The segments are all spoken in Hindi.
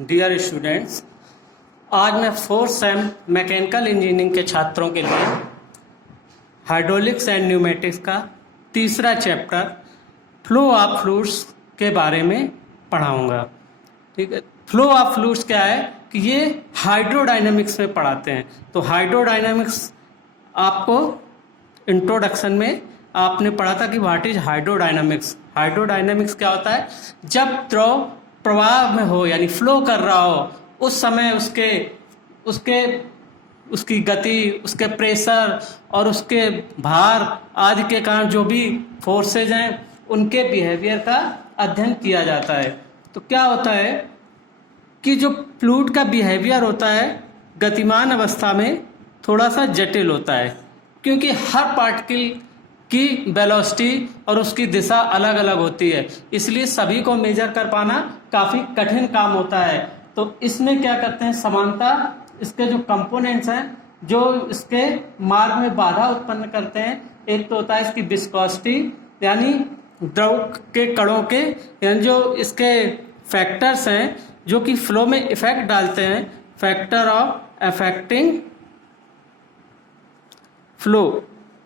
डियर स्टूडेंट्स, आज मैं फोर्थ सेम मैकेनिकल इंजीनियरिंग के छात्रों के लिए हाइड्रोलिक्स एंड न्यूमेटिक्स का तीसरा चैप्टर फ्लो ऑफ फ्लूइड्स के बारे में पढ़ाऊंगा। ठीक है, फ्लो ऑफ फ्लूइड्स क्या है कि ये हाइड्रोडायनामिक्स में पढ़ाते हैं। तो हाइड्रोडायनामिक्स आपको इंट्रोडक्शन में आपने पढ़ा था कि व्हाट इज हाइड्रोडायनामिक्स। हाइड्रोडायनामिक्स क्या होता है? जब द्रव प्रवाह में हो यानी फ्लो कर रहा हो, उस समय उसकी गति, उसके प्रेशर और उसके भार आदि के कारण जो भी फोर्सेज हैं उनके बिहेवियर का अध्ययन किया जाता है। तो क्या होता है कि जो फ्लूइड का बिहेवियर होता है गतिमान अवस्था में थोड़ा सा जटिल होता है, क्योंकि हर पार्टिकल की वेलोसिटी और उसकी दिशा अलग अलग होती है, इसलिए सभी को मेजर कर पाना काफ़ी कठिन काम होता है। तो इसमें क्या करते हैं, समानता इसके जो कंपोनेंट्स हैं जो इसके मार्ग में बाधा उत्पन्न करते हैं, एक तो होता है इसकी विस्कोसिटी यानी द्रव के कणों के, यानी जो इसके फैक्टर्स हैं जो कि फ्लो में इफेक्ट डालते हैं, फैक्टर ऑफ अफेक्टिंग फ्लो।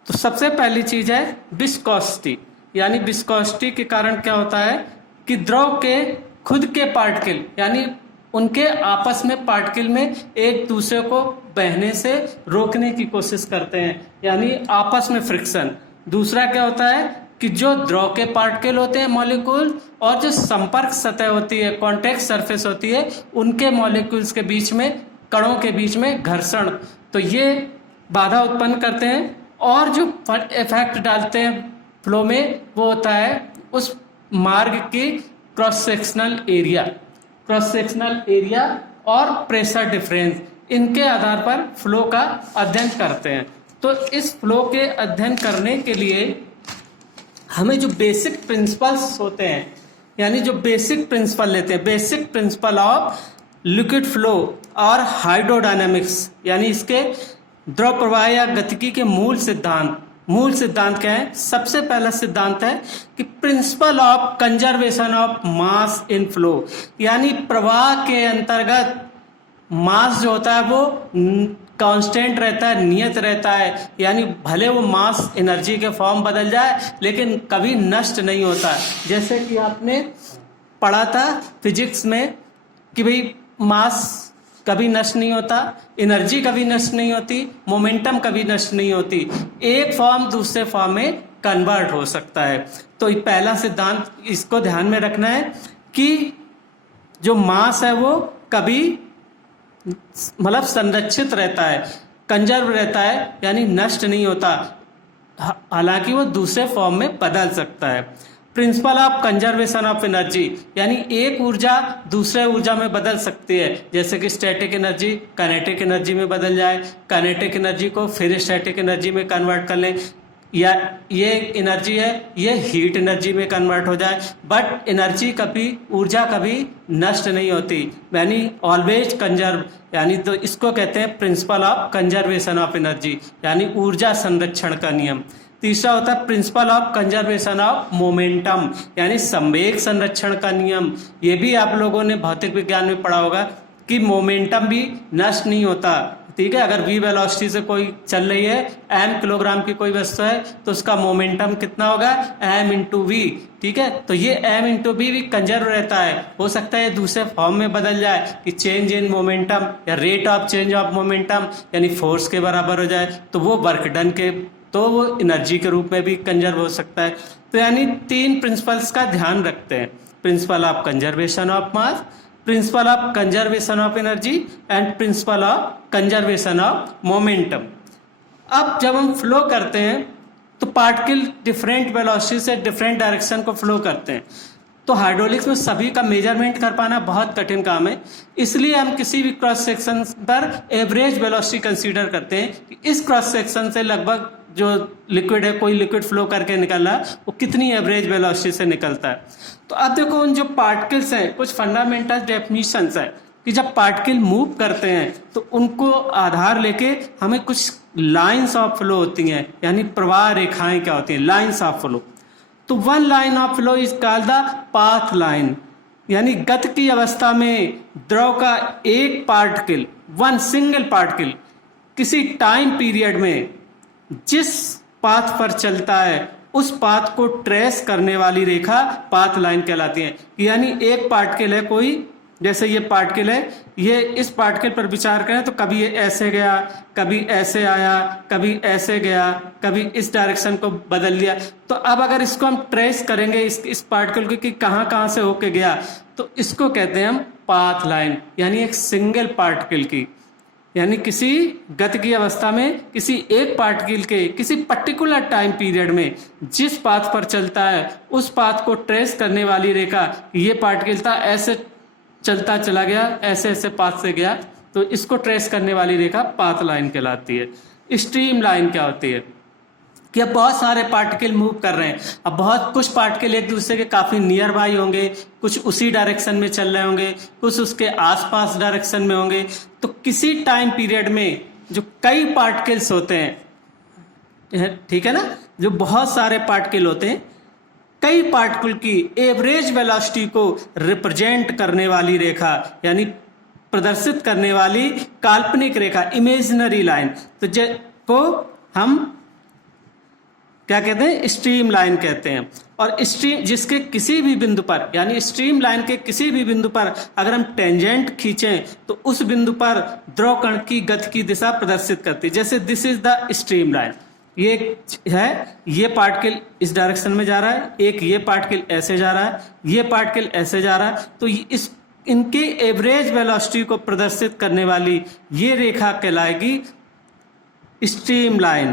तो सबसे पहली चीज है विस्कोसिटी, यानी विस्कोसिटी के कारण क्या होता है कि द्रव के खुद के पार्टिकल यानी उनके आपस में पार्टिकल में एक दूसरे को बहने से रोकने की कोशिश करते हैं, यानी आपस में फ्रिक्शन। दूसरा क्या होता है कि जो द्रव के पार्टिकल होते हैं मॉलिक्यूल और जो संपर्क सतह होती है, कॉन्टेक्ट सरफेस होती है, उनके मॉलिक्यूल्स के बीच में, कणों के बीच में घर्षण, तो ये बाधा उत्पन्न करते हैं। और जो इफेक्ट डालते हैं फ्लो में वो होता है उस मार्ग की क्रॉस सेक्शनल एरिया और प्रेशर डिफरेंस, इनके आधार पर फ्लो का अध्ययन करते हैं। तो इस फ्लो के अध्ययन करने के लिए हमें जो बेसिक प्रिंसिपल्स होते हैं, यानी जो बेसिक प्रिंसिपल लेते हैं, basic principle of liquid flow और हाइड्रोडायनामिक्स, यानी इसके द्रव प्रवाह या गतिकी के मूल सिद्धांत क्या है? सबसे पहला सिद्धांत है कि principle of conservation of mass in flow, यानी प्रवाह के अंतर्गत मास जो होता है वो कांस्टेंट रहता है, नियत रहता है, यानी भले वो मास एनर्जी के फॉर्म बदल जाए लेकिन कभी नष्ट नहीं होता। जैसे कि आपने पढ़ा था फिजिक्स में कि भाई मास कभी नष्ट नहीं होता, एनर्जी कभी नष्ट नहीं होती, मोमेंटम कभी नष्ट नहीं होती, एक फॉर्म दूसरे फॉर्म में कन्वर्ट हो सकता है। तो पहला सिद्धांत इसको ध्यान में रखना है कि जो मास है वो कभी मतलब संरक्षित रहता है, कंजर्व रहता है, यानी नष्ट नहीं होता, हालांकि वो दूसरे फॉर्म में बदल सकता है। Principle of conservation of energy, यानी एक ऊर्जा दूसरे ऊर्जा में बदल सकती है, जैसे कि स्टैटिक एनर्जी काइनेटिक एनर्जी में बदल जाए, काइनेटिक एनर्जी को फिर स्टैटिक एनर्जी में कन्वर्ट कर लें, या ये एनर्जी है ये हीट एनर्जी में कन्वर्ट हो जाए। बट एनर्जी ऊर्जा कभी नष्ट नहीं होती, यानी ऑलवेज कंजर्व, यानी तो इसको कहते हैं principle of conservation of energy, यानी ऊर्जा संरक्षण का नियम। तीसरा होता है principle of conservation of momentum, यानी संवेग संरक्षण का नियम। ये भी आप लोगों ने भौतिक विज्ञान में पढ़ा होगा कि मोमेंटम भी नष्ट नहीं होता। ठीक है, अगर v वेलोसिटी से कोई चल रही है, m किलोग्राम की कोई वस्तु है, तो उसका मोमेंटम कितना होगा? m into v. ठीक है, तो ये m इंटू वी भी कंजर्व रहता है। हो सकता है दूसरे फॉर्म में बदल जाए कि चेंज इन मोमेंटम या rate of change of momentum, यानी फोर्स के बराबर हो जाए, तो वो वर्क डन के, तो वो एनर्जी के रूप में भी कंजर्व हो सकता है। तो यानी तीन प्रिंसिपल्स का ध्यान रखते हैं, principle of conservation of mass, principle of conservation of energy and principle of conservation of momentum. अब जब हम फ्लो करते हैं तो पार्टिकल डिफरेंट वेलोसिटी से डिफरेंट डायरेक्शन को फ्लो करते हैं। तो हाइड्रोलिक्स में सभी का मेजरमेंट कर पाना बहुत कठिन काम है, इसलिए हम किसी भी क्रॉस सेक्शन पर एवरेज वेलोसिटी कंसीडर करते हैं कि इस क्रॉस सेक्शन से लगभग जो लिक्विड है, कोई लिक्विड फ्लो करके निकल रहा है, वो कितनी एवरेज वेलोसिटी से निकलता है। तो अब देखो उन जो पार्टिकल्स हैं, कुछ फंडामेंटल डेफिनेशंस है कि जब पार्टिकल मूव करते हैं तो उनको आधार लेके हमें कुछ लाइंस ऑफ फ्लो होती हैं, यानी प्रवाह रेखाएं क्या होती हैं, लाइंस ऑफ फ्लो। तो one line of flow is called the path line, यानी गत की अवस्था में द्रव का एक पार्टिकल, वन सिंगल पार्टिकल, किसी टाइम पीरियड में जिस पाथ पर चलता है उस पाथ को ट्रेस करने वाली रेखा पाथ लाइन कहलाती है। यानी एक पार्टिकल है कोई, जैसे ये पार्टिकल है, ये इस पार्टिकल पर विचार करें तो कभी ये ऐसे गया, कभी ऐसे आया, कभी ऐसे गया, कभी इस डायरेक्शन को बदल लिया। तो अब अगर इसको हम ट्रेस करेंगे इस पार्टिकल को कि कहाँ कहाँ से होके गया, तो इसको कहते हैं हम पाथ लाइन। यानी एक सिंगल पार्टिकल की, यानी किसी गति की अवस्था में किसी एक पार्टिकल के किसी पर्टिकुलर टाइम पीरियड में जिस पाथ पर चलता है उस पाथ को ट्रेस करने वाली रेखा, ये पार्टिकल था ऐसे चलता चला गया, ऐसे ऐसे पाथ से गया, तो इसको ट्रेस करने वाली रेखा पाथ लाइन कहलाती है। स्ट्रीम लाइन क्या होती है कि अब बहुत सारे पार्टिकल मूव कर रहे हैं, अब बहुत कुछ पार्टिकल एक दूसरे के काफी नियर बाई होंगे, कुछ उसी डायरेक्शन में चल रहे होंगे, कुछ उसके आसपास डायरेक्शन में होंगे। तो किसी टाइम पीरियड में जो कई पार्टिकल्स होते हैं, ठीक है ना, जो बहुत सारे पार्टिकल होते हैं, कई पार्टिकल की एवरेज वेलोसिटी को रिप्रेजेंट करने वाली रेखा, यानी प्रदर्शित करने वाली काल्पनिक रेखा, इमेजिनरी लाइन, तो को हम क्या कहते हैं, स्ट्रीम लाइन कहते हैं। और स्ट्रीम जिसके किसी भी बिंदु पर, यानी स्ट्रीम लाइन के किसी भी बिंदु पर अगर हम टेंजेंट खींचें तो उस बिंदु पर द्रव कण की गति की दिशा प्रदर्शित करती है। जैसे this is the stream line, ये है, ये पार्टिकल इस डायरेक्शन में जा रहा है, एक ये पार्टिकल ऐसे जा रहा है, ये पार्टिकल ऐसे जा रहा है, तो इस इनके एवरेज वेलोसिटी को प्रदर्शित करने वाली ये रेखा कहलाएगी स्ट्रीम लाइन।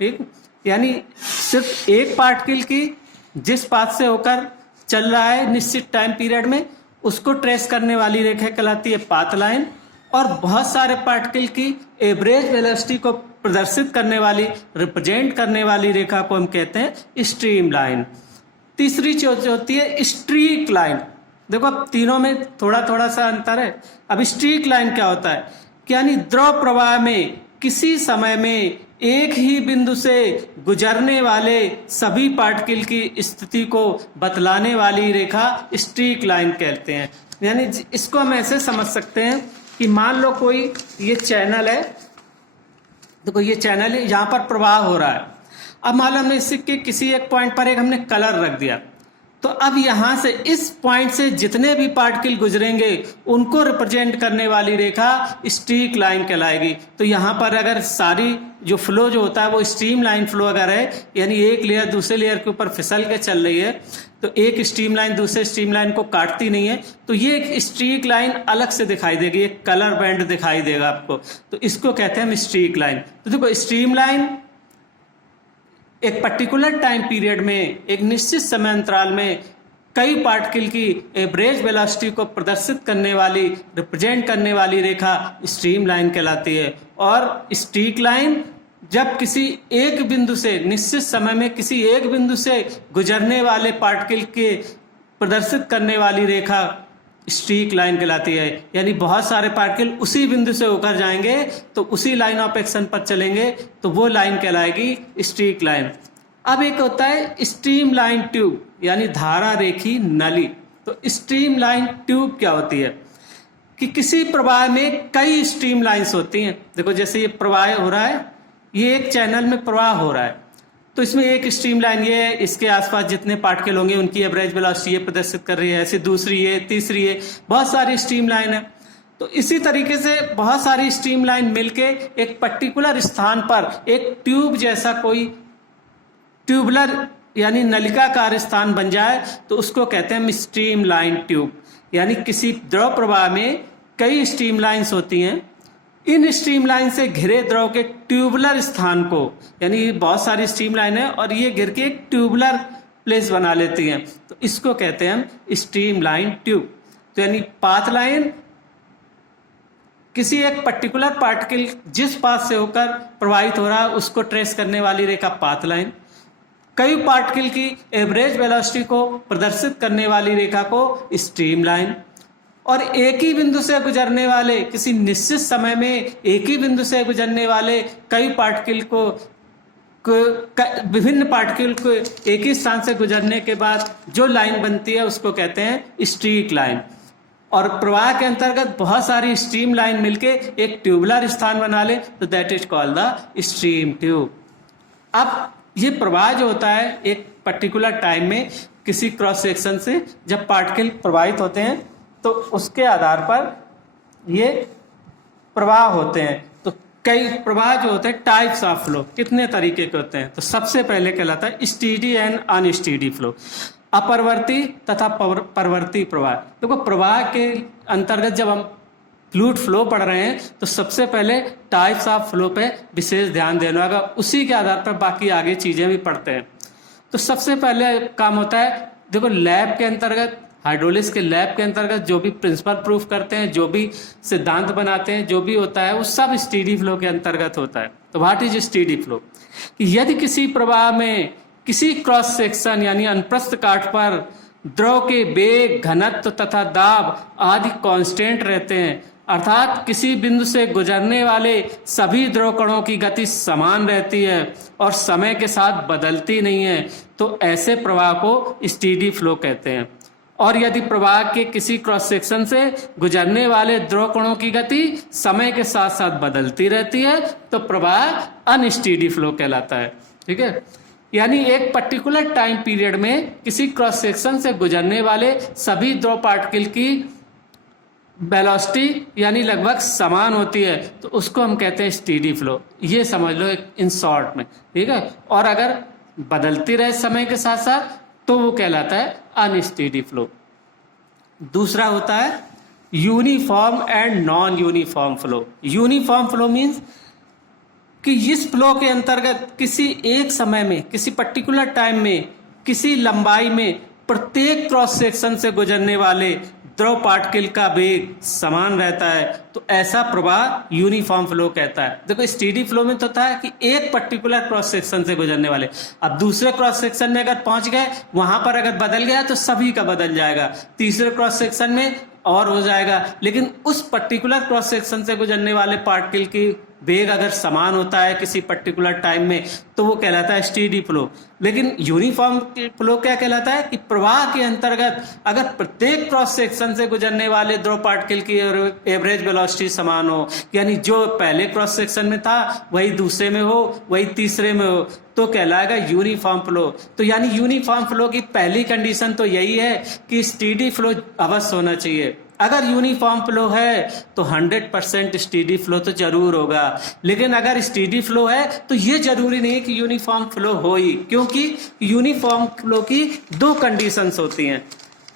ठीक, यानी सिर्फ एक पार्टिकल की जिस पाथ से होकर चल रहा है निश्चित टाइम पीरियड में, उसको ट्रेस करने वाली रेखा कहलाती है पाथ लाइन। और बहुत सारे पार्टिकल की एवरेज वेलोसिटी को प्रदर्शित करने वाली, रिप्रेजेंट करने वाली रेखा को हम कहते हैं स्ट्रीम लाइन। तीसरी चीज होती है स्ट्रीक लाइन। देखो अब तीनों में थोड़ा थोड़ा सा अंतर है। अब स्ट्रीक लाइन क्या होता है, यानी द्रव प्रवाह में किसी समय में एक ही बिंदु से गुजरने वाले सभी पार्टिकल की स्थिति को बतलाने वाली रेखा स्ट्रीक लाइन कहते हैं। यानी इसको हम ऐसे समझ सकते हैं कि मान लो कोई ये चैनल है, देखो ये चैनल है, यहाँ पर प्रवाह हो रहा है। अब मान लो हमने इसके किसी एक पॉइंट पर एक हमने कलर रख दिया, तो अब यहां से इस पॉइंट से जितने भी पार्टिकल गुजरेंगे उनको रिप्रेजेंट करने वाली रेखा स्ट्रीक लाइन कहलाएगी। तो यहां पर अगर सारी जो फ्लो जो होता है वो स्ट्रीम लाइन फ्लो अगर है, यानी एक लेयर दूसरे लेयर के ऊपर फिसल के चल रही है, तो एक स्ट्रीम लाइन दूसरे स्ट्रीम लाइन को काटती नहीं है, तो ये एक स्ट्रीक लाइन अलग से दिखाई देगी, एक कलर बैंड दिखाई देगा आपको, तो इसको कहते हैं हम स्ट्रीक लाइन। तो देखो स्ट्रीम लाइन एक पर्टिकुलर टाइम पीरियड में एक निश्चित समय अंतराल में कई पार्टिकल की एवरेज वेलोसिटी को प्रदर्शित करने वाली, रिप्रेजेंट करने वाली रेखा स्ट्रीम लाइन कहलाती है। और स्ट्रीक लाइन जब किसी एक बिंदु से, निश्चित समय में किसी एक बिंदु से गुजरने वाले पार्टिकल के प्रदर्शित करने वाली रेखा स्ट्रीक लाइन कहलाती है। यानी बहुत सारे पार्टिकल उसी बिंदु से होकर जाएंगे तो उसी लाइन ऑफ एक्शन पर चलेंगे, तो वो लाइन कहलाएगी स्ट्रीक लाइन। अब एक होता है स्ट्रीम लाइन ट्यूब, यानी धारा रेखी नली। तो स्ट्रीम लाइन ट्यूब क्या होती है कि किसी प्रवाह में कई स्ट्रीम लाइंस होती हैं। देखो जैसे ये प्रवाह हो रहा है, ये एक चैनल में प्रवाह हो रहा है, तो इसमें एक स्ट्रीम लाइन ये है, इसके आसपास जितने पार्टिकल होंगे उनकी एवरेज वेलोसिटी ये प्रदर्शित कर रही है, ऐसी दूसरी ये, तीसरी ये, बहुत सारी स्ट्रीम लाइन है। तो इसी तरीके से बहुत सारी स्ट्रीम लाइन मिलके एक पर्टिकुलर स्थान पर एक ट्यूब जैसा कोई ट्यूबुलर यानी नलिकाकार स्थान बन जाए तो उसको कहते हैं हम स्ट्रीम लाइन ट्यूब। यानी किसी द्रव प्रवाह में कई स्ट्रीम लाइंस होती हैं, इन स्ट्रीम लाइन से घिरे द्रव के ट्यूबुलर स्थान को, यानी बहुत सारी स्ट्रीम लाइन है और ये घिर के एक ट्यूबुलर प्लेस बना लेती हैं, तो इसको कहते हैं हम स्ट्रीम लाइन ट्यूब। तो यानी पाथ लाइन किसी एक पर्टिकुलर पार्टिकल जिस पाथ से होकर प्रवाहित हो रहा है उसको ट्रेस करने वाली रेखा पाथ लाइन। कई पार्टिकल की एवरेज वेलोसिटी को प्रदर्शित करने वाली रेखा को स्ट्रीम लाइन। और एक ही बिंदु से गुजरने वाले, किसी निश्चित समय में एक ही बिंदु से गुजरने वाले कई पार्टिकल को विभिन्न पार्टिकल को एक ही स्थान से गुजरने के बाद जो लाइन बनती है उसको कहते हैं स्ट्रीक लाइन। और प्रवाह के अंतर्गत बहुत सारी स्ट्रीम लाइन मिलके एक ट्यूबुलर स्थान बना ले तो that is called the stream tube. अब ये प्रवाह जो होता है एक पर्टिकुलर टाइम में किसी क्रॉस सेक्शन से जब पार्टिकल प्रवाहित होते हैं तो उसके आधार पर ये प्रवाह होते हैं। तो कई प्रवाह जो होते हैं टाइप्स ऑफ फ्लो कितने तरीके के होते हैं। तो सबसे पहले कहलाता है स्टीडी एंड अनस्टीडी फ्लो, अपरवर्ती तथा परवर्ती प्रवाह। देखो प्रवाह के अंतर्गत जब हम फ्लूइड फ्लो पढ़ रहे हैं तो सबसे पहले टाइप्स ऑफ फ्लो पे विशेष ध्यान देना होगा, उसी के आधार पर बाकी आगे चीजें भी पढ़ते हैं। तो सबसे पहले काम होता है, देखो लैब के अंतर्गत, हाइड्रोलिक्स के लैब के अंतर्गत जो भी प्रिंसिपल प्रूफ करते हैं, जो भी सिद्धांत बनाते हैं, जो भी होता है वो सब स्टीडी फ्लो के अंतर्गत होता है। तो व्हाट इज स्टीडी फ्लो? कि यदि किसी प्रवाह में किसी क्रॉस सेक्शन यानी अनुप्रस्थ काट पर द्रव के वेग, घनत्व तथा दाब आदि कांस्टेंट रहते हैं, अर्थात किसी बिंदु से गुजरने वाले सभी द्रव कणों की गति समान रहती है और समय के साथ बदलती नहीं है, तो ऐसे प्रवाह को स्टीडी फ्लो कहते हैं। और यदि प्रवाह के किसी क्रॉस सेक्शन से गुजरने वाले द्रव कणों की गति समय के साथ साथ बदलती रहती है तो प्रवाह अनस्टीडी फ्लो कहलाता है। ठीक है, यानी एक पर्टिकुलर टाइम पीरियड में किसी क्रॉस सेक्शन से गुजरने वाले सभी द्रव पार्टिकल की वेलोसिटी यानी लगभग समान होती है तो उसको हम कहते हैं स्टीडी फ्लो। ये समझ लो एक इन शॉर्ट में। ठीक है, और अगर बदलती रहे समय के साथ साथ तो वो कहलाता है अनस्टीडी फ्लो। दूसरा होता है uniform and non uniform flow. Uniform flow means कि इस फ्लो के अंतर्गत किसी एक समय में, किसी पर्टिकुलर टाइम में, किसी लंबाई में प्रत्येक क्रॉस सेक्शन से गुजरने वाले द्रव पार्टिकल का वेग समान रहता है तो ऐसा प्रवाह यूनिफॉर्म फ्लो कहता है। देखो स्टीडी फ्लो में तो होता है कि एक पर्टिकुलर क्रॉस सेक्शन से गुजरने वाले, अब दूसरे क्रॉस सेक्शन में अगर पहुंच गए वहां पर अगर बदल गया तो सभी का बदल जाएगा, तीसरे क्रॉस सेक्शन में और हो जाएगा, लेकिन उस पर्टिकुलर क्रॉस सेक्शन से गुजरने वाले पार्टिकल की वेग अगर समान होता है किसी पर्टिकुलर टाइम में तो वो कहलाता है स्टीडी फ्लो। लेकिन यूनिफॉर्म फ्लो क्या कहलाता है कि प्रवाह के अंतर्गत अगर प्रत्येक क्रॉस सेक्शन से गुजरने वाले द्रव पार्टिकल की एवरेज वेलोसिटी समान हो, यानी जो पहले क्रॉस सेक्शन में था वही दूसरे में हो, वही तीसरे में हो, तो कहलाएगा यूनिफॉर्म फ्लो। तो यानी यूनिफॉर्म फ्लो की पहली कंडीशन तो यही है कि स्टीडी फ्लो अवश्य होना चाहिए। अगर यूनिफॉर्म फ्लो है तो 100% स्टीडी फ्लो तो जरूर होगा, लेकिन अगर स्टीडी फ्लो है तो ये जरूरी नहीं कि यूनिफॉर्म फ्लो हो ही, क्योंकि यूनिफॉर्म फ्लो की दो कंडीशंस होती हैं।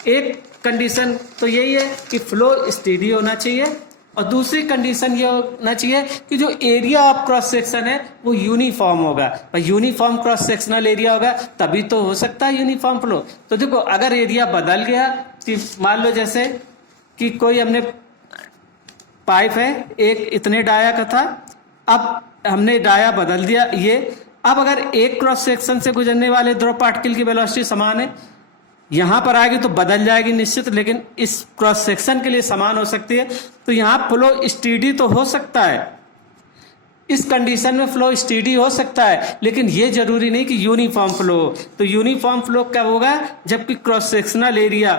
एक कंडीशन तो यही है कि फ्लो स्टीडी होना चाहिए और दूसरी कंडीशन ये होना चाहिए कि जो एरिया ऑफ क्रॉस सेक्शन है वो यूनिफॉर्म होगा। भाई यूनिफॉर्म क्रॉस सेक्शनल एरिया होगा तभी तो हो सकता है यूनिफॉर्म फ्लो। तो देखो अगर एरिया बदल गया, मान लो जैसे कि कोई हमने पाइप है एक इतने डाया का था, अब हमने डाया बदल दिया ये, अब अगर एक क्रॉस सेक्शन से गुजरने वाले द्रव पार्टिकल की वेलोसिटी समान है, यहां पर आएगी तो बदल जाएगी निश्चित, लेकिन इस क्रॉस सेक्शन के लिए समान हो सकती है, तो यहां फ्लो स्टीडी तो हो सकता है, इस कंडीशन में फ्लो स्टीडी हो सकता है, लेकिन ये जरूरी नहीं कि यूनिफॉर्म फ्लो हो। तो यूनिफॉर्म फ्लो कब होगा? जबकि क्रॉस सेक्शनल एरिया,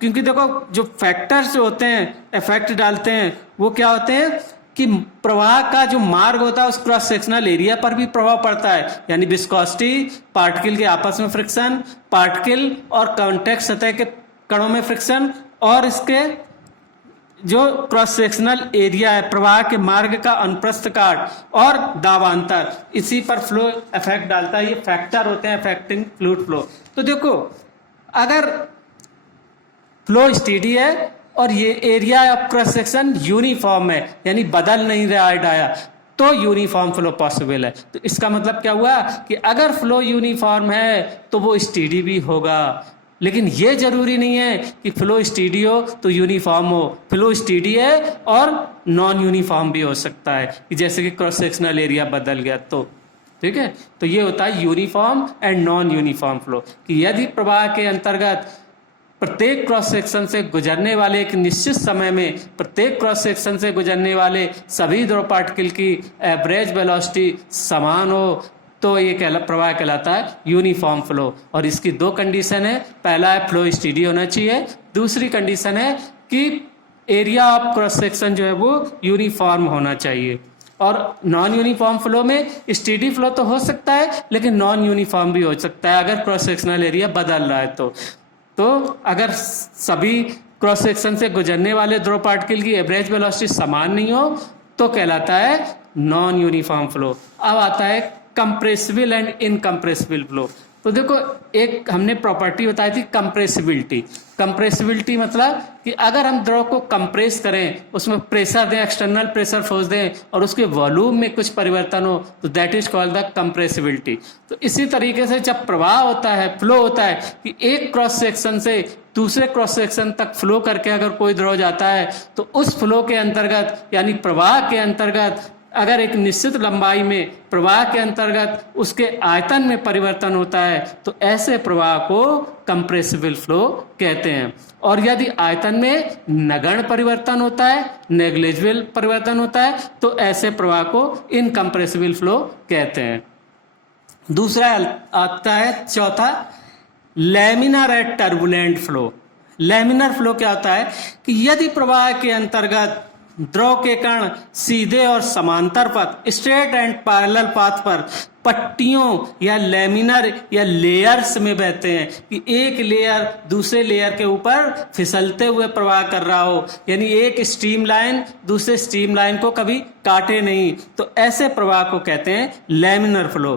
क्योंकि देखो जो फैक्टर्स जो होते हैं इफेक्ट डालते हैं वो क्या होते हैं कि प्रवाह का जो मार्ग होता है उस क्रॉस सेक्शनल एरिया पर भी प्रभाव पड़ता है, यानी विस्कोसिटी, पार्टिकल के आपस में फ्रिक्शन, पार्टिकल और कॉन्टैक्ट सतह के कणों में फ्रिक्शन, और इसके जो क्रॉस सेक्शनल एरिया है प्रवाह के मार्ग का अनुप्रस्थ काट और दाबांतर, इसी पर फ्लो इफेक्ट डालता है। ये फैक्टर होते हैं अफेक्टिंग फ्लूइड फ्लो। तो देखो अगर फ्लो स्टीडी है और ये area of cross section uniform है यानी बदल नहीं रहा है डाया, तो यूनिफॉर्म फ्लो पॉसिबल है। तो इसका मतलब क्या हुआ कि अगर फ्लो यूनिफॉर्म है तो वो स्टीडी भी होगा, लेकिन ये जरूरी नहीं है कि फ्लो स्टीडी हो तो यूनिफॉर्म हो। फ्लो स्टीडी है और नॉन यूनिफॉर्म भी हो सकता है, कि जैसे कि क्रॉस सेक्शनल एरिया बदल गया तो। ठीक है, तो ये होता है uniform and non uniform flow, कि यदि प्रवाह के अंतर्गत प्रत्येक क्रॉस सेक्शन से गुजरने वाले एक निश्चित समय में प्रत्येक क्रॉस सेक्शन से गुजरने वाले सभी द्रव पार्टिकल की एवरेज वेलोसिटी समान हो तो ये प्रवाह कहलाता है यूनिफॉर्म फ्लो। और इसकी दो कंडीशन है, पहला है फ्लो स्टेडी होना चाहिए, दूसरी कंडीशन है कि एरिया ऑफ क्रॉस सेक्शन जो है वो यूनिफॉर्म होना चाहिए। और नॉन यूनिफॉर्म फ्लो में स्टेडी फ्लो तो हो सकता है लेकिन नॉन यूनिफॉर्म भी हो सकता है अगर क्रॉस सेक्शनल एरिया बदल रहा है तो अगर सभी क्रॉस सेक्शन से गुजरने वाले द्रव पार्टिकल की एवरेज वेलोसिटी समान नहीं हो तो कहलाता है नॉन यूनिफॉर्म फ्लो। अब आता है कंप्रेसिबल एंड इनकम्प्रेसिबल फ्लो। तो देखो एक हमने प्रॉपर्टी बताई थी कंप्रेसिबिलिटी। कंप्रेसिबिलिटी मतलब कि अगर हम द्रव को कंप्रेस करें, उसमें प्रेशर दें, एक्सटर्नल प्रेशर फोर्स दें और उसके वॉल्यूम में कुछ परिवर्तन हो तो that is called the compressibility. तो इसी तरीके से जब प्रवाह होता है, फ्लो होता है कि एक क्रॉस सेक्शन से दूसरे क्रॉस सेक्शन तक फ्लो करके अगर कोई द्रव जाता है तो उस फ्लो के अंतर्गत यानी प्रवाह के अंतर्गत अगर एक निश्चित लंबाई में प्रवाह के अंतर्गत उसके आयतन में परिवर्तन होता है तो ऐसे प्रवाह को कंप्रेसिबल फ्लो कहते हैं। और यदि आयतन में नगण्य परिवर्तन होता है, नेग्लिजिबल परिवर्तन होता है तो ऐसे प्रवाह को इनकम्प्रेसिबल फ्लो कहते हैं। दूसरा आता है चौथा laminar and turbulent flow. Laminar flow क्या होता है कि यदि प्रवाह के अंतर्गत द्रव के कण सीधे और समांतर पथ स्ट्रेट एंड पैरेलल पाथ पर पट्टियों या लैमिनर या लेयर्स में बहते हैं कि एक लेयर दूसरे लेयर के ऊपर फिसलते हुए प्रवाह कर रहा हो, यानी एक स्ट्रीम लाइन दूसरे स्ट्रीम लाइन को कभी काटे नहीं, तो ऐसे प्रवाह को कहते हैं लैमिनर फ्लो।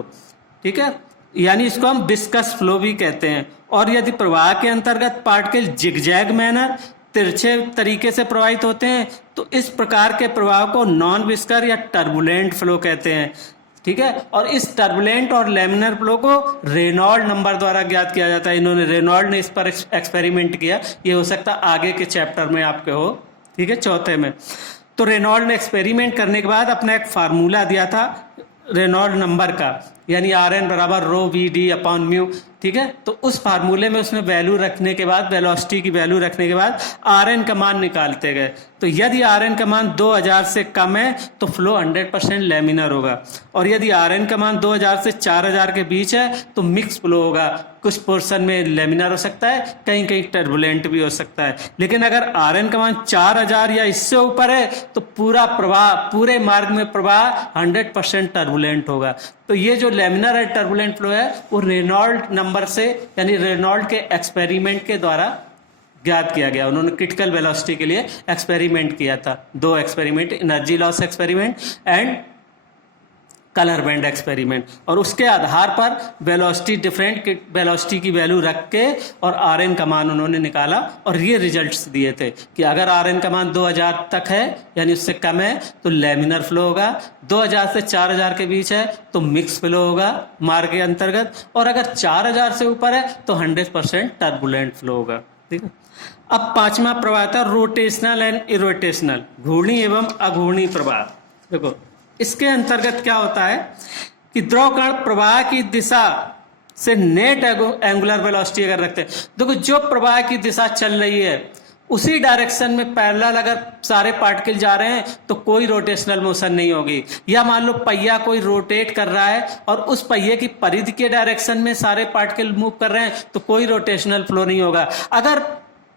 ठीक है, यानी इसको हम विस्कस फ्लो भी कहते हैं। और यदि प्रवाह के अंतर्गत पार्टिकल जिगजैग मैनर तिरछे तरीके से प्रवाहित होते हैं तो इस प्रकार के प्रवाह को नॉन विस्कर या टर्बुलेंट फ्लो कहते हैं। ठीक है, और इस टर्बुलेंट और लैमिनर फ्लो को रेनॉल्ड नंबर द्वारा ज्ञात किया जाता है। इन्होंने रेनॉल्ड ने इस पर एक्सपेरिमेंट किया, ये हो सकता है आगे के चैप्टर में आपके हो। ठीक है, चौथे में तो रेनॉल्ड ने एक्सपेरिमेंट करने के बाद अपना एक फार्मूला दिया था रेनॉल्ड नंबर का, यानी Rn बराबर रो वी डी अपॉन म्यू। ठीक है, तो उस फार्मूले में उसमें वैल्यू रखने के बाद, वेलोसिटी की वैल्यू रखने के बाद Rn का मान निकालते गए। तो यदि Rn का मान 2000 से कम है तो फ्लो 100% लैमिनर होगा, और यदि Rn का मान 2000 से 4000 के बीच है तो मिक्स फ्लो होगा। कुछ पोर्शन में लैमिनर हो सकता है, कहीं कहीं टर्बुलेंट भी हो सकता है। लेकिन अगर Rn का मान 4000 या इससे ऊपर है तो पूरा प्रवाह, पूरे मार्ग में प्रवाह 100% टर्बुलेंट होगा। तो ये जो लैमिनर एंड टर्बुलेंट फ्लो है वो रेनॉल्ड नंबर से यानी रेनॉल्ड के एक्सपेरिमेंट के द्वारा ज्ञात किया गया। उन्होंने क्रिटिकल वेलोसिटी के लिए एक्सपेरिमेंट किया था, दो experiment, energy loss experiment and colour band experiment, और उसके आधार पर वेलोसिटी डिफरेंट वेलोसिटी की वैल्यू रख के और Rn का मान उन्होंने निकाला और ये रिजल्ट्स दिए थे कि अगर Rn का मान 2000 तक है यानी उससे कम है तो लैमिनर फ्लो होगा, 2000 से 4000 के बीच है तो मिक्स फ्लो होगा मार्ग के अंतर्गत, और अगर 4000 से ऊपर है तो 100% टर्बुलेंट फ्लो होगा। ठीक है, अब पांचवा प्रवाह था रोटेशनल एंड इरोटेशनल, घूर्णी एवं अघूर्णी प्रवाह। देखो इसके अंतर्गत क्या होता है कि द्रव कण प्रवाह की दिशा से नेट एंगुलर वेलोसिटी अगर रखते हैं, देखो जो प्रवाह की दिशा चल रही है उसी डायरेक्शन में पैरेलल अगर सारे पार्टिकल जा रहे हैं तो कोई रोटेशनल मोशन नहीं होगी। या मान लो पहिया कोई रोटेट कर रहा है और उस पहिए की परिधि के डायरेक्शन में सारे पार्टिकल मूव कर रहे हैं तो कोई रोटेशनल फ्लो नहीं होगा। अगर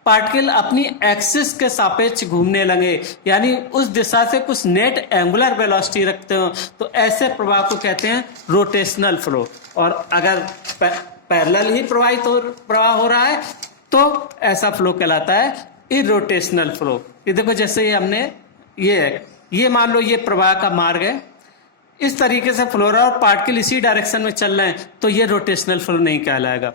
पार्टिकल अपनी एक्सिस के सापेक्ष घूमने लगे यानी उस दिशा से कुछ नेट एंगुलर वेलोसिटी रखते हो तो ऐसे प्रवाह को कहते हैं रोटेशनल फ्लो। और अगर पैरेलल ही प्रवाह हो रहा है तो ऐसा फ्लो कहलाता है इरोटेशनल फ्लो। ये देखो जैसे ये हमने ये मान लो ये प्रवाह का मार्ग है, इस तरीके से फ्लो रहा है और पार्टिकल इसी डायरेक्शन में चल रहे हैं तो ये रोटेशनल फ्लो नहीं कहलाएगा।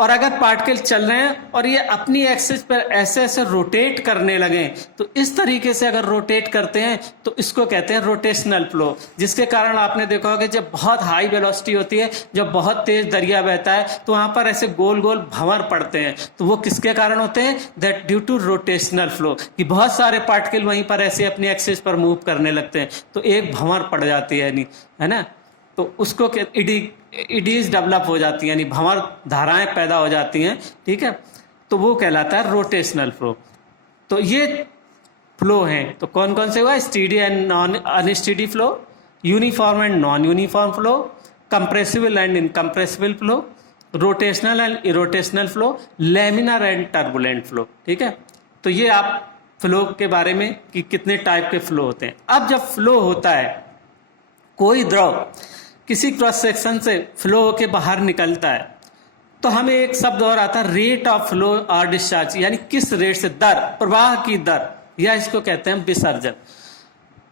और अगर पार्टिकल चल रहे हैं और ये अपनी एक्सिस पर ऐसे ऐसे रोटेट करने लगे तो इस तरीके से अगर रोटेट करते हैं तो इसको कहते हैं रोटेशनल फ्लो, जिसके कारण आपने देखा होगा जब बहुत हाई वेलोसिटी होती है, जब बहुत तेज दरिया बहता है तो वहां पर ऐसे गोल गोल भंवर पड़ते हैं, तो वो किसके कारण होते हैं? That due to rotational flow, कि बहुत सारे पार्टिकल वहीं पर ऐसे अपनी एक्सिस पर मूव करने लगते हैं तो एक भंवर पड़ जाती है ना, तो उसको इडीज डेवलप हो जाती है यानी भंवर धाराएं पैदा हो जाती हैं। ठीक है, तो वो कहलाता है रोटेशनल फ्लो। तो ये फ्लो हैं, तो कौन कौन से हुआ? Steady and non unsteady flow, uniform and non uniform flow, compressible and incompressible flow, rotational and irrotational flow, laminar and turbulent flow. ठीक है, तो ये आप फ्लो के बारे में कि कितने टाइप के फ्लो होते हैं। अब जब फ्लो होता है, कोई द्रव किसी क्रॉस सेक्शन से फ्लो होके बाहर निकलता है, तो हमें एक शब्द और आता है रेट ऑफ फ्लो और डिस्चार्ज, यानी किस रेट से, दर, प्रवाह की दर, या इसको कहते हैं विसर्जन।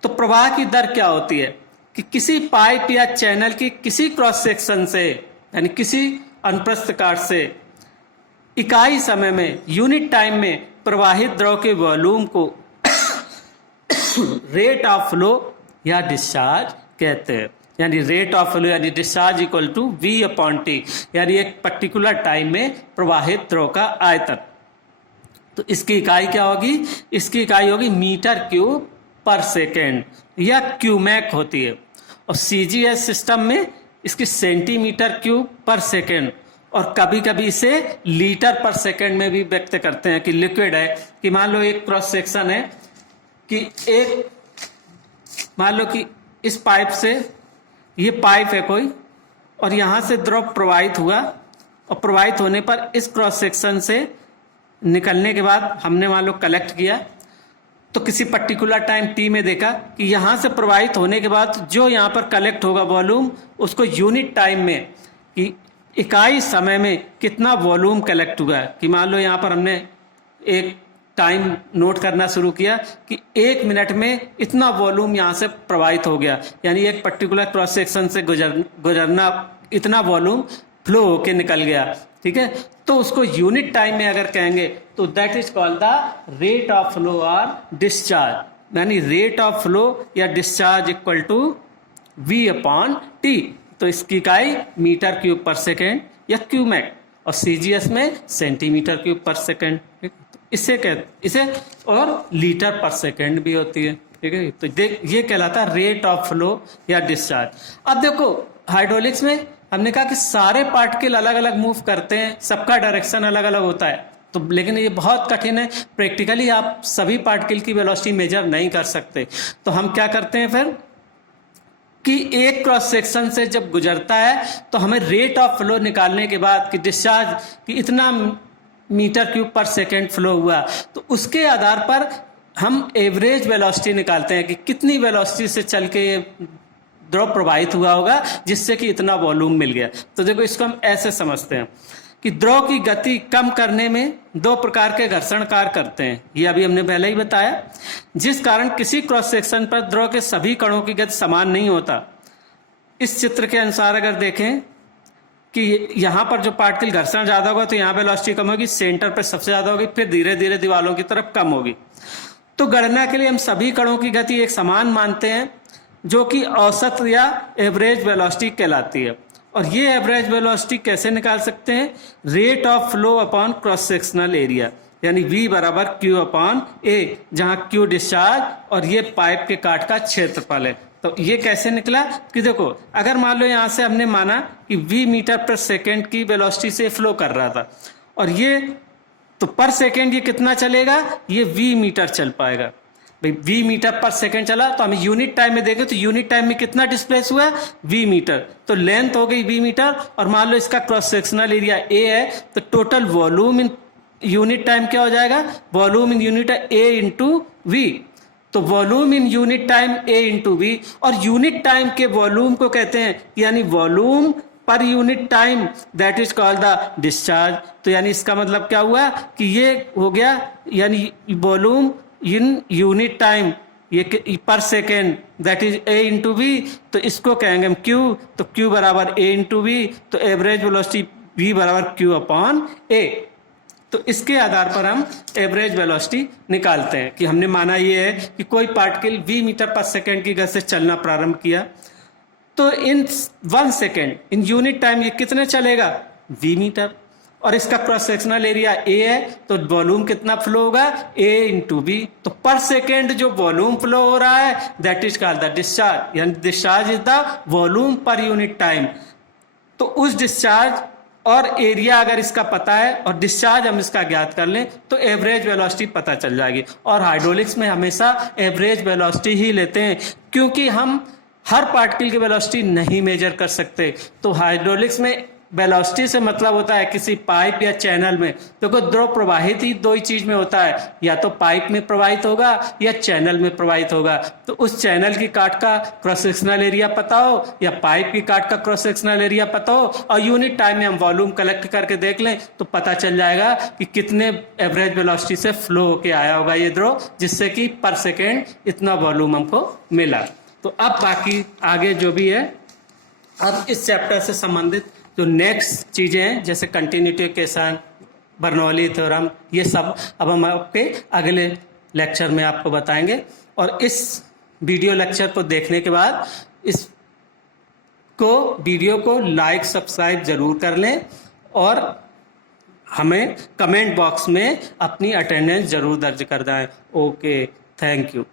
तो प्रवाह की दर क्या होती है कि किसी पाइप या चैनल की किसी क्रॉस सेक्शन से, यानी किसी अनुप्रस्थ काट से इकाई समय में, यूनिट टाइम में प्रवाहित द्रव के वॉल्यूम को रेट ऑफ फ्लो या डिस्चार्ज कहते हैं। यानी रेट ऑफ फ्लो यानी डिस्चार्ज इक्वल टू V/T, यानी एक पर्टिकुलर टाइम में प्रवाहित द्रव का आयतन। तो इसकी इकाई क्या होगी? इसकी इकाई होगी मीटर क्यूब पर सेकेंड या क्यूमैक होती है, और CGS सिस्टम में इसकी सेंटीमीटर क्यूब पर सेकेंड, और कभी कभी इसे लीटर पर सेकेंड में भी व्यक्त करते हैं कि लिक्विड है। कि मान लो एक क्रॉस सेक्शन है कि मान लो कि इस पाइप से, ये पाइप है कोई, और यहां से द्रव प्रवाहित हुआ, और प्रवाहित होने पर इस क्रॉस सेक्शन से निकलने के बाद हमने मान लो कलेक्ट किया, तो किसी पर्टिकुलर टाइम T में देखा कि यहां से प्रवाहित होने के बाद जो यहां पर कलेक्ट होगा वॉल्यूम, उसको यूनिट टाइम में कि इकाई समय में कितना वॉल्यूम कलेक्ट हुआ है। कि मान लो यहाँ पर हमने एक टाइम नोट करना शुरू किया कि 1 मिनट में इतना वॉल्यूम यहाँ से प्रवाहित हो गया, यानी एक पर्टिकुलर क्रॉस सेक्शन से गुजरना इतना वॉल्यूम फ्लो होके निकल गया। ठीक है, तो उसको यूनिट टाइम में अगर कहेंगे तो that is called the rate of flow और डिस्चार्ज, यानी रेट ऑफ फ्लो या डिस्चार्ज इक्वल टू V/T। तो इसकी इकाई मीटर क्यूब पर सेकेंड या क्यूमैक, और CGS में सेंटीमीटर क्यूब पर सेकेंड। इसे और लीटर पर सेकेंड भी होती है। ठीक है, तो ये कहलाता है रेट ऑफ फ्लो या डिस्चार्ज। अब देखो हाइड्रोलिक्स में हमने कहा कि सारे पार्टिकल अलग अलग मूव करते हैं, सबका डायरेक्शन अलग अलग होता है, तो लेकिन ये बहुत कठिन है, प्रैक्टिकली आप सभी पार्टिकल की वेलोसिटी मेजर नहीं कर सकते। तो हम क्या करते हैं फिर कि एक क्रॉस सेक्शन से जब गुजरता है तो हमें रेट ऑफ फ्लो निकालने के बाद कि डिस्चार्ज कि इतना मीटर क्यूब पर सेकेंड फ्लो हुआ, तो उसके आधार पर हम एवरेज वेलोसिटी निकालते हैं कि कितनी वेलोसिटी से चल के ये द्रव प्रवाहित हुआ होगा जिससे कि इतना वॉल्यूम मिल गया। तो देखो इसको हम ऐसे समझते हैं कि द्रव की गति कम करने में 2 प्रकार के घर्षण कार्य करते हैं, ये अभी हमने पहले ही बताया, जिस कारण किसी क्रॉस सेक्शन पर द्रव के सभी कणों की गति समान नहीं होता। इस चित्र के अनुसार अगर देखें कि यहाँ पर जो पार्टिकल घर्षण ज्यादा होगा तो यहाँ वेलोसिटी कम होगी, सेंटर पर सबसे ज्यादा होगी, फिर धीरे धीरे दीवारों की तरफ कम होगी। तो गणना के लिए हम सभी कणों की गति एक समान मानते हैं, जो कि औसत या एवरेज वेलोसिटी कहलाती है। और ये एवरेज वेलोसिटी कैसे निकाल सकते हैं? Rate of flow upon cross sectional area, यानी V/Q/A, जहां Q डिस्चार्ज और ये पाइप के काट का क्षेत्रफल है। तो ये कैसे निकला कि देखो अगर मान लो यहां से हमने माना कि V मीटर पर सेकेंड की वेलोसिटी से फ्लो कर रहा था, और ये तो पर सेकेंड ये कितना चलेगा? ये V मीटर चल पाएगा। भाई V मीटर पर सेकेंड चला तो हमें यूनिट टाइम में देखें तो यूनिट टाइम में कितना डिस्प्लेस हुआ? V metre. तो लेंथ हो गई V मीटर, और मान लो इसका क्रॉस सेक्शनल एरिया A है, तो total volume in unit time क्या हो जाएगा? वॉल्यूम इन यूनिट है A इंटू V। तो volume in unit time A into V, और यूनिट टाइम के वॉल्यूम को कहते हैं यानी volume per unit time, that is called the discharge. तो यानी इसका मतलब क्या हुआ कि ये हो गया यानी वॉल्यूम इन यूनिट टाइम ये पर second, that is A into V। तो इसको कहेंगे हम Q, तो Q बराबर A इंटू V, तो एवरेज वेलोसिटी V बराबर Q/A। तो इसके आधार पर हम एवरेज वेलोसिटी निकालते हैं कि हमने माना ये है कि कोई पार्टिकल V मीटर पर सेकेंड की गति से चलना प्रारंभ किया, तो इन 1 सेकेंड इन यूनिट टाइम ये कितने चलेगा? V मीटर, और इसका क्रॉस सेक्शनल एरिया A है, तो वॉल्यूम कितना फ्लो होगा? A into V। तो पर सेकेंड जो वॉल्यूम फ्लो हो रहा है that is called the discharge, यानी discharge is the volume per unit time. तो उस डिस्चार्ज और एरिया अगर इसका पता है और डिस्चार्ज हम इसका ज्ञात कर लें तो एवरेज वेलोसिटी पता चल जाएगी। और हाइड्रोलिक्स में हमेशा एवरेज वेलोसिटी ही लेते हैं, क्योंकि हम हर पार्टिकल की वेलोसिटी नहीं मेजर कर सकते। तो हाइड्रोलिक्स में वेलोसिटी से मतलब होता है किसी पाइप या चैनल में, देखो द्रव प्रवाहित ही दो ही चीज में होता है, या तो पाइप में प्रवाहित होगा या चैनल में प्रवाहित होगा। तो उस चैनल की काट का क्रॉस सेक्शनल एरिया पता हो या पाइप की काट का क्रॉस सेक्शनल एरिया पता हो और यूनिट टाइम में हम वॉल्यूम कलेक्ट करके देख लें तो पता चल जाएगा कि कितने एवरेज वेलोसिटी से फ्लो होके आया होगा ये द्रव, जिससे कि पर सेकेंड इतना वॉल्यूम हमको मिला। तो अब बाकी आगे जो भी है, अब इस चैप्टर से संबंधित जो नेक्स्ट चीजें हैं जैसे कंटिन्यूटी इक्वेशन, बर्नौली थ्योरम, ये सब अब हम आपके अगले लेक्चर में आपको बताएंगे। और इस वीडियो लेक्चर को देखने के बाद वीडियो को लाइक सब्सक्राइब जरूर कर लें और हमें कमेंट बॉक्स में अपनी अटेंडेंस जरूर दर्ज कर दें। Okay, thank you.